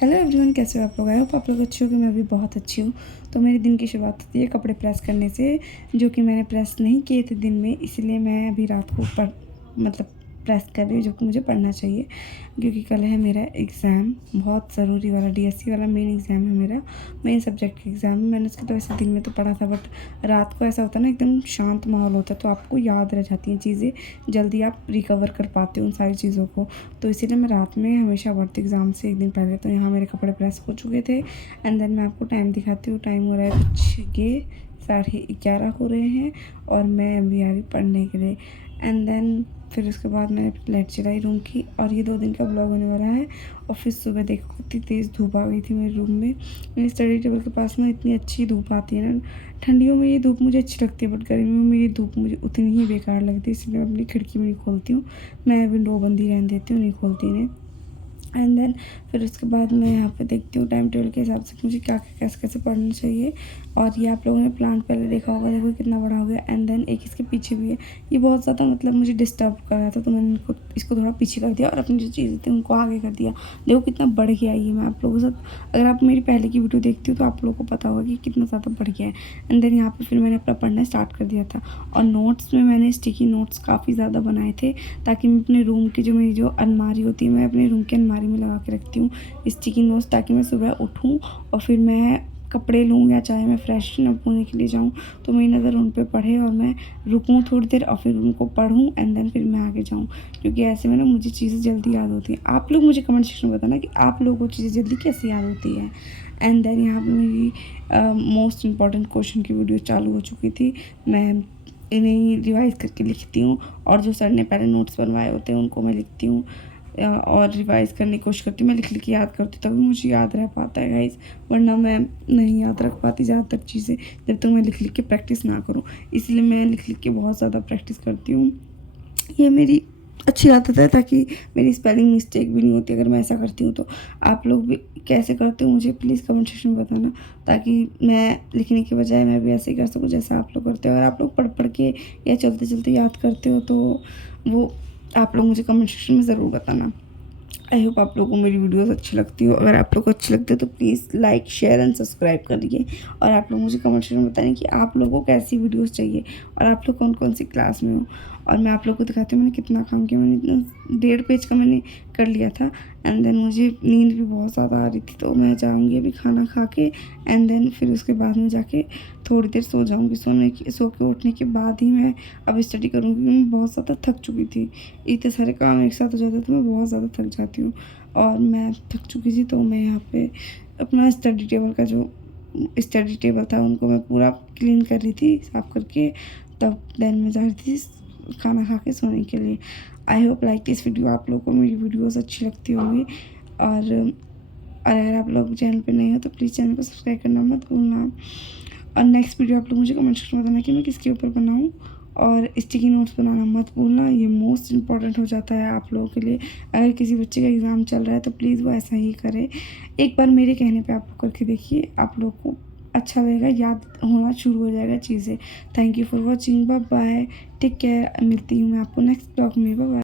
Hello everyone, कैसे हो आप लोग? आई होप आप लोग अच्छे हो कि मैं भी बहुत अच्छी हूँ। तो मेरे दिन की शुरुआत होती है कपड़े प्रेस करने से, जो कि मैंने प्रेस नहीं किए थे दिन में, इसलिए मैं अभी रात को मतलब प्रेस कर रही हूँ, जो कि मुझे पढ़ना चाहिए क्योंकि कल है मेरा एग्ज़ाम, बहुत ज़रूरी वाला डीएससी वाला मेन एग्ज़ाम है मेरा, मेन सब्जेक्ट का एग्ज़ाम है। मैंने उसको तो वैसे दिन में तो पढ़ा था, बट रात को ऐसा होता है ना, एकदम शांत माहौल होता है, तो आपको याद रह जाती हैं चीज़ें, जल्दी आप रिकवर कर पाते हो उन सारी चीज़ों को। तो इसीलिए मैं रात में हमेशा पढ़ती एग्ज़ाम से एक दिन पहले। तो यहाँ मेरे कपड़े प्रेस हो चुके थे एंड देन मैं आपको टाइम दिखाती हूँ। टाइम हो रहा है कुछ ये 11:30 हो रहे हैं और मैं अभी आ रही पढ़ने के लिए। एंड देन फिर उसके बाद मैंने लाइट जलाई रूम की, और ये 2 दिन का ब्लॉग होने वाला है। और फिर सुबह देखो कितनी तेज़ धूप आ गई थी मेरे रूम में। मेरे स्टडी टेबल के पास ना इतनी अच्छी धूप आती है ना, ठंडियों में ये धूप मुझे अच्छी लगती है, बट गर्मियों में ये धूप मुझे उतनी ही बेकार लगती है, इसलिए मैं अपनी खिड़की में नहीं खोलती हूँ। मैं विंडो बंद ही रहने देती हूँ, नहीं खोलती इन्हें। एंड देन फिर उसके बाद मैं यहाँ पे देखती हूँ टाइम टेबल के हिसाब से मुझे क्या क्या कैसे कैसे पढ़ना चाहिए। और ये आप लोगों ने प्लांट पहले देखा होगा, देखो कितना बड़ा हो गया। एंड देन एक इसके पीछे भी है, ये बहुत ज़्यादा मतलब मुझे डिस्टर्ब कर रहा था, तो मैंने इसको थोड़ा पीछे कर दिया और अपनी जो चीज़ें थी उनको आगे कर दिया। देखो कितना बढ़ गया ये। मैं आप लोगों के साथ, अगर आप मेरी पहले की वीडियो देखती हो तो आप लोगों को पता होगा कि कितना ज़्यादा बढ़ गया है। एंड देन यहाँ पर फिर मैंने अपना पढ़ना स्टार्ट कर दिया था, और नोट्स में मैंने स्टिकी नोट्स काफ़ी ज़्यादा बनाए थे, ताकि मैं अपने रूम की जो मेरी जो अलमारी होती है, मैं अपने रूम की अलमारी में लगा के रखती हूँ स्टिकी नोट्स, ताकि मैं सुबह उठूँ और फिर मैं कपड़े लूँ या चाहे मैं फ्रेशन अप होने के लिए जाऊँ तो मेरी नज़र उन पे पड़े और मैं रुकूँ थोड़ी देर और फिर उनको पढूँ एंड देन फिर मैं आगे जाऊँ, क्योंकि ऐसे में ना मुझे चीज़ें जल्दी याद होती हैं। आप लोग मुझे कमेंट सेक्शन में बताना कि आप लोगों को चीज़ें जल्दी कैसे याद होती है। एंड देन यहाँ पर मेरी मोस्ट इम्पॉर्टेंट क्वेश्चन की वीडियो चालू हो चुकी थी। मैं इन्हें रिवाइज़ करके लिखती हूँ, और जो सर ने पहले नोट्स बनवाए होते हैं उनको मैं लिखती हूँ और रिवाइज़ करने की कोशिश करती हूँ। मैं लिख के याद करती हूँ, तभी मुझे याद रह पाता है गाइज़, वरना मैं नहीं याद रख पाती ज़्यादातर चीज़ें जब तक मैं लिख के प्रैक्टिस ना करूँ। इसलिए मैं लिख के बहुत ज़्यादा प्रैक्टिस करती हूँ। ये मेरी अच्छी आदत है, ताकि मेरी स्पेलिंग मिस्टेक भी नहीं होती अगर मैं ऐसा करती हूँ तो। आप लोग भी कैसे करते हो मुझे प्लीज़ कमेंट सेक्शन में बताना, ताकि मैं लिखने के बजाय मैं भी ऐसे ही कर सकूँ जैसा आप लोग करते हो। अगर आप लोग पढ़ पढ़ के या चलते चलते याद करते हो तो वो आप लोग मुझे कमेंट सेक्शन में ज़रूर बताना। आई होप आप लोगों को मेरी वीडियोस अच्छी लगती हो। अगर आप लोग को अच्छी लगती है तो please like share and subscribe करिए, और आप लोग मुझे कमेंट सेक्शन में बताएं कि आप लोगों को कैसी वीडियोस चाहिए और आप लोग कौन कौन सी क्लास में हो। और मैं आप लोग को दिखाती हूँ मैंने कितना काम किया। मैंने इतना 1.5 पेज का मैंने कर लिया था। एंड देन मुझे नींद भी बहुत ज़्यादा आ रही थी, तो मैं जाऊँगी अभी खाना खा के, एंड देन फिर उसके बाद में जाके थोड़ी देर सो जाऊँगी। सो के उठने के बाद ही मैं अब स्टडी करूँगी, क्योंकि मैं बहुत ज़्यादा थक चुकी थी। इतने सारे काम एक साथ हो जाते तो मैं बहुत ज़्यादा थक जाती हूँ, और मैं थक चुकी थी। तो मैं यहाँ पे अपना स्टडी टेबल का जो स्टडी टेबल था उनको मैं पूरा क्लीन कर रही थी, साफ़ करके, तब देन मैं जा रही थी खाना खा के सोने के लिए। I hope like this video, आप लोगों को मेरी वीडियोस अच्छी लगती होंगी। और अगर आप लोग चैनल पे नए हो तो प्लीज़ चैनल को सब्सक्राइब करना मत भूलना। और नेक्स्ट वीडियो आप लोग मुझे कमेंट सेक्शन में बताना कि मैं किसके ऊपर बनाऊँ, और स्टिकी नोट्स बनाना मत भूलना, ये मोस्ट इम्पॉर्टेंट हो जाता है आप लोगों के लिए। अगर किसी बच्चे का एग्ज़ाम चल रहा है तो प्लीज़ वो ऐसा ही करे। एक बार मेरे कहने पे आप लोग करके देखिए, आप लोग को अच्छा लगेगा, याद होना शुरू हो जाएगा चीज़ें। Thank you for watching, bye bye, take care. मिलती हूँ मैं आपको नेक्स्ट ब्लॉग में, बाय बाय।